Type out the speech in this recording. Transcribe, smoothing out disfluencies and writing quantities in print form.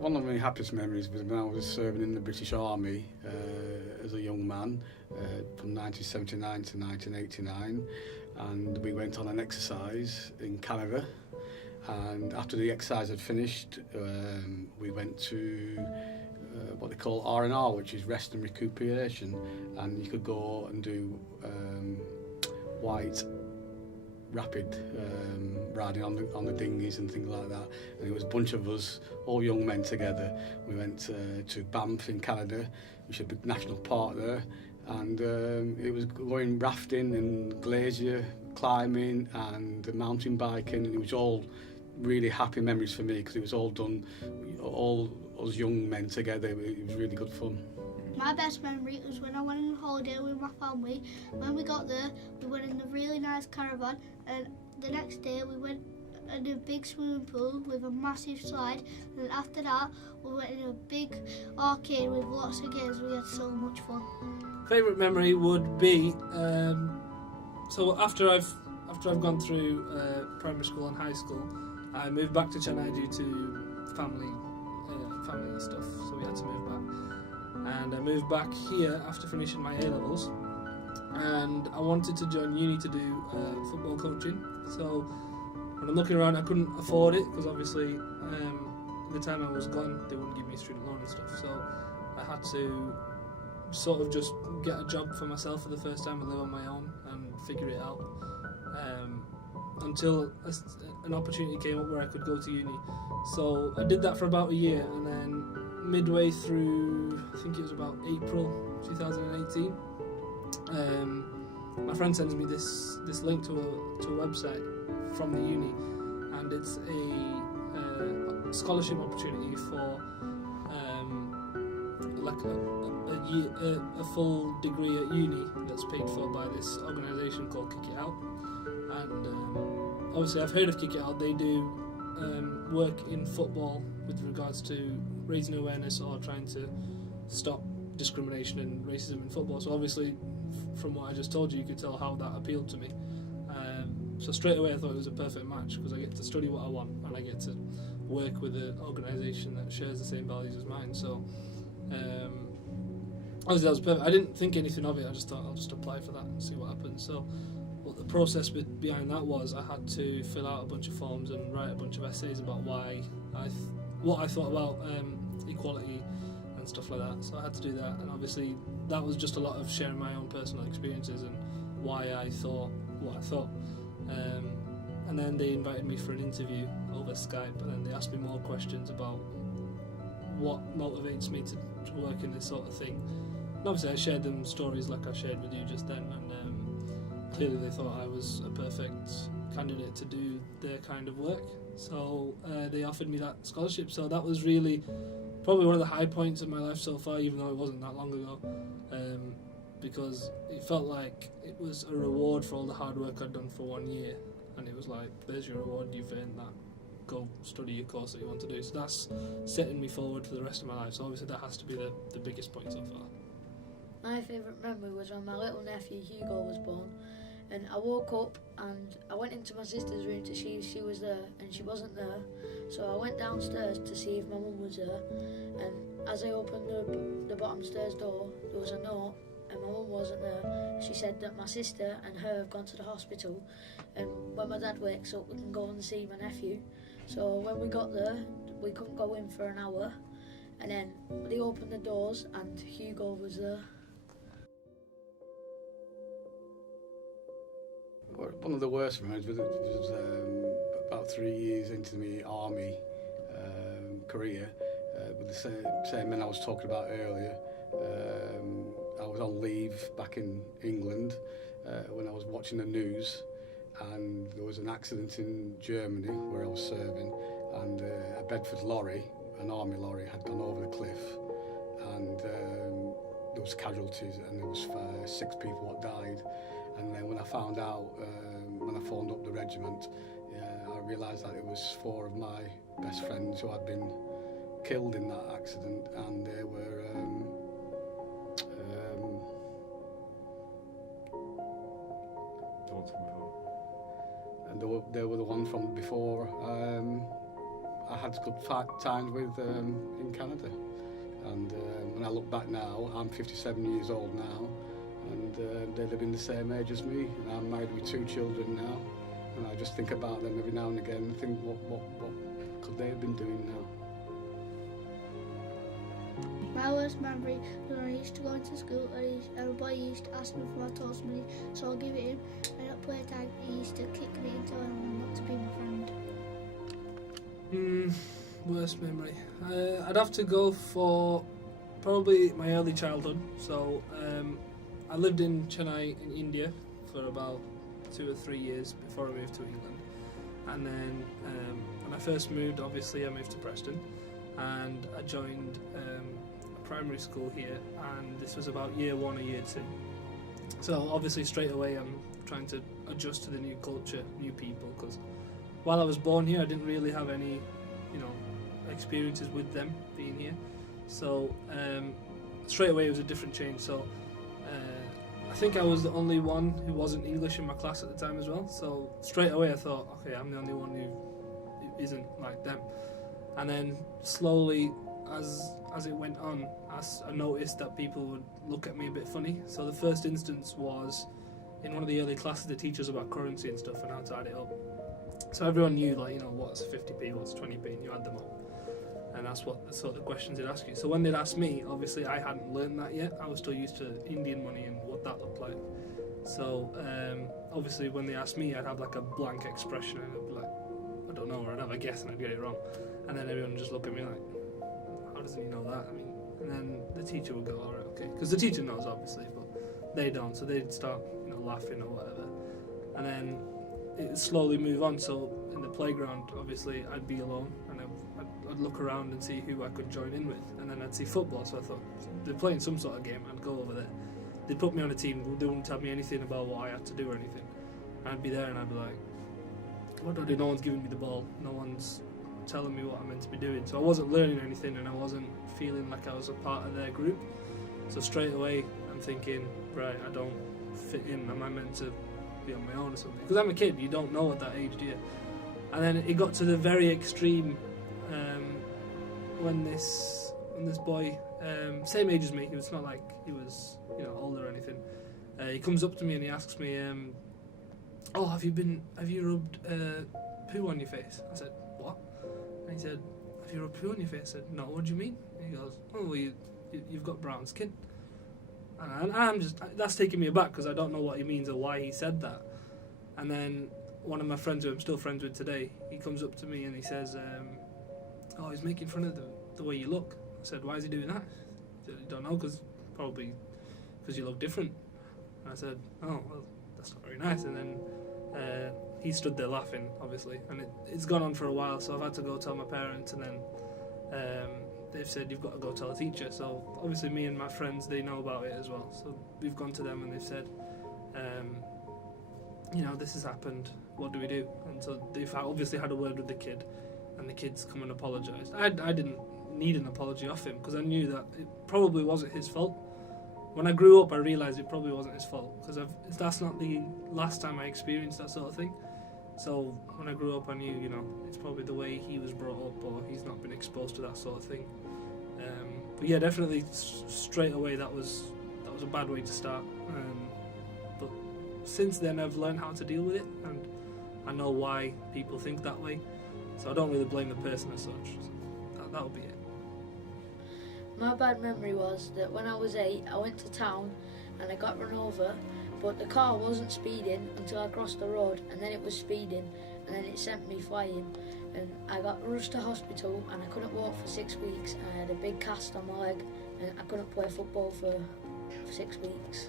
one of my happiest memories was when I was serving in the British Army as a young man from 1979 to 1989, and we went on an exercise in Canada. And after the exercise had finished, we went to what they call R&R, which is rest and recuperation, and you could go and do white rapid riding on the dinghies and things like that. And it was a bunch of us, all young men together. We went to Banff in Canada, which is a big national park there, and it was going rafting and glacier climbing and mountain biking, and it was all really happy memories for me because it was all done, all us young men together. It was really good fun. My best memory was when I went on holiday with my family. When we got there, we went in a really nice caravan, and the next day we went in a big swimming pool with a massive slide, and after that we went in a big arcade with lots of games. We had so much fun. Favourite memory would be so after I've gone through primary school and high school, I moved back to Chennai due to family stuff, so we had to move back. And I moved back here after finishing my A-levels, and I wanted to join uni to do football coaching. So when I'm looking around, I couldn't afford it because obviously the time I was gone, they wouldn't give me student loan and stuff. So I had to sort of just get a job for myself for the first time and live on my own and figure it out. Until an opportunity came up where I could go to uni. So I did that for about a year, and then midway through, I think it was about April 2018, my friend sends me this link to a website from the uni, and it's a scholarship opportunity for like a full degree at uni that's paid for by this organisation called Kick It Out. And obviously I've heard of Kick It Out. They do work in football with regards to raising awareness or trying to stop discrimination and racism in football. So obviously from what I just told you could tell how that appealed to me. So straight away I thought it was a perfect match because I get to study what I want and I get to work with an organisation that shares the same values as mine. So obviously that was perfect. I didn't think anything of it. I just thought I'll just apply for that and see what happens. So the process behind that was I had to fill out a bunch of forms and write a bunch of essays about what I thought about equality and stuff like that. So I had to do that, and obviously that was just a lot of sharing my own personal experiences and why I thought what I thought. And then they invited me for an interview over Skype, and then they asked me more questions about what motivates me to work in this sort of thing. And obviously I shared them stories like I shared with you just then, and clearly they thought I was a perfect candidate to do their kind of work. So they offered me that scholarship. So that was really probably one of the high points of my life so far, even though it wasn't that long ago, because it felt like it was a reward for all the hard work I'd done for 1 year. And it was like, there's your reward, you've earned that. Go study your course that you want to do. So that's setting me forward for the rest of my life. So obviously that has to be the biggest point so far. My favourite memory was when my little nephew Hugo was born. And I woke up and I went into my sister's room to see if she was there, and she wasn't there. So I went downstairs to see if my mum was there, and as I opened the bottom stairs door, there was a note, and my mum wasn't there. She said that my sister and her have gone to the hospital, and when my dad wakes up we can go and see my nephew. So when we got there, we couldn't go in for an hour, and then they opened the doors and Hugo was there. One of the worst memories was about 3 years into my army career with the same men I was talking about earlier. I was on leave back in England when I was watching the news, and there was an accident in Germany where I was serving, and a Bedford lorry, an army lorry, had gone over the cliff, and there was casualties, and there was 6 people that died. And then when I found out, when I phoned up the regiment, I realised that it was 4 of my best friends who had been killed in that accident, and they were and they were the one from before I had good times with in Canada. And when I look back now, I'm 57 years old now, and they live in the same age as me, and I'm married with 2 children now, and I just think about them every now and again and think, what could they have been doing now? My worst memory was when I used to go into school and a boy used to ask me for my toast money, so I'll give it him, and at playtime he used to kick me and tell him not to be my friend. Worst memory. I'd have to go for probably my early childhood. So I lived in Chennai in India for about 2 or 3 years before I moved to England. And then when I first moved, obviously I moved to Preston, and I joined a primary school here, and this was about year 1 or year 2. So obviously straight away I'm trying to adjust to the new culture, new people, because while I was born here I didn't really have any, experiences with them being here. So straight away it was a different change. So I think I was the only one who wasn't English in my class at the time as well. So straight away I thought, okay, I'm the only one who isn't like them. And then slowly, as it went on, I noticed that people would look at me a bit funny. So the first instance was in one of the early classes, they teach us about currency and stuff and how to add it up. So everyone knew, what's 50p, what's 20p, and you add them up. And that's what the sort of questions they'd ask you. So when they'd ask me, obviously I hadn't learned that yet. I was still used to Indian money and what that looked like. So obviously when they asked me, I'd have like a blank expression and I'd be like, I don't know, or I'd have a guess and I'd get it wrong. And then everyone would just look at me like, how doesn't he know that? And then the teacher would go, all right, okay. Because the teacher knows, obviously, but they don't. So they'd start, laughing or whatever. And then it would slowly move on. So in the playground, obviously, I'd be alone and I'd look around and see who I could join in with. And then I'd see football. So I thought, they're playing some sort of game. I'd go over there. They'd put me on a team. They wouldn't tell me anything about what I had to do or anything. I'd be there and I'd be like, what do I do? No one's giving me the ball. No one's telling me what I'm meant to be doing. So I wasn't learning anything and I wasn't feeling like I was a part of their group. So straight away I'm thinking, right, I don't fit in. Am I meant to be on my own or something? Because I'm a kid, you don't know at that age, do you? And then it got to the very extreme when this boy, same age as me, he was not like he was older or anything. He comes up to me and he asks me, oh, have you rubbed poo on your face? I said, what? And he said, have you rubbed poo on your face? I said, no, what do you mean? And he goes, oh, well, you've got brown skin. And I'm just, that's taking me aback because I don't know what he means or why he said that. And then one of my friends who I'm still friends with today, he comes up to me and he says, oh, he's making fun of the way you look. I said, why is he doing that? He said, I don't know, probably because you look different. And I said, oh, well, that's not very nice. And then he stood there laughing, obviously, and it's gone on for a while, so I've had to go tell my parents, and then they've said you've got to go tell a teacher. So obviously me and my friends, they know about it as well, so we've gone to them and they've said, this has happened, what do we do? And so they've obviously had a word with the kid, and the kid's come and apologised. I didn't need an apology off him because I knew that it probably wasn't his fault. When I grew up I realised it probably wasn't his fault because that's not the last time I experienced that sort of thing. So when I grew up I knew, it's probably the way he was brought up or he's not been exposed to that sort of thing. But yeah, definitely straight away that was a bad way to start. But since then I've learned how to deal with it and I know why people think that way. So I don't really blame the person as such. So that'll be it. My bad memory was that when I was 8, I went to town and I got run over, but the car wasn't speeding until I crossed the road, and then it was speeding, and then it sent me flying, and I got rushed to hospital and I couldn't walk for 6 weeks. I had a big cast on my leg and I couldn't play football for 6 weeks.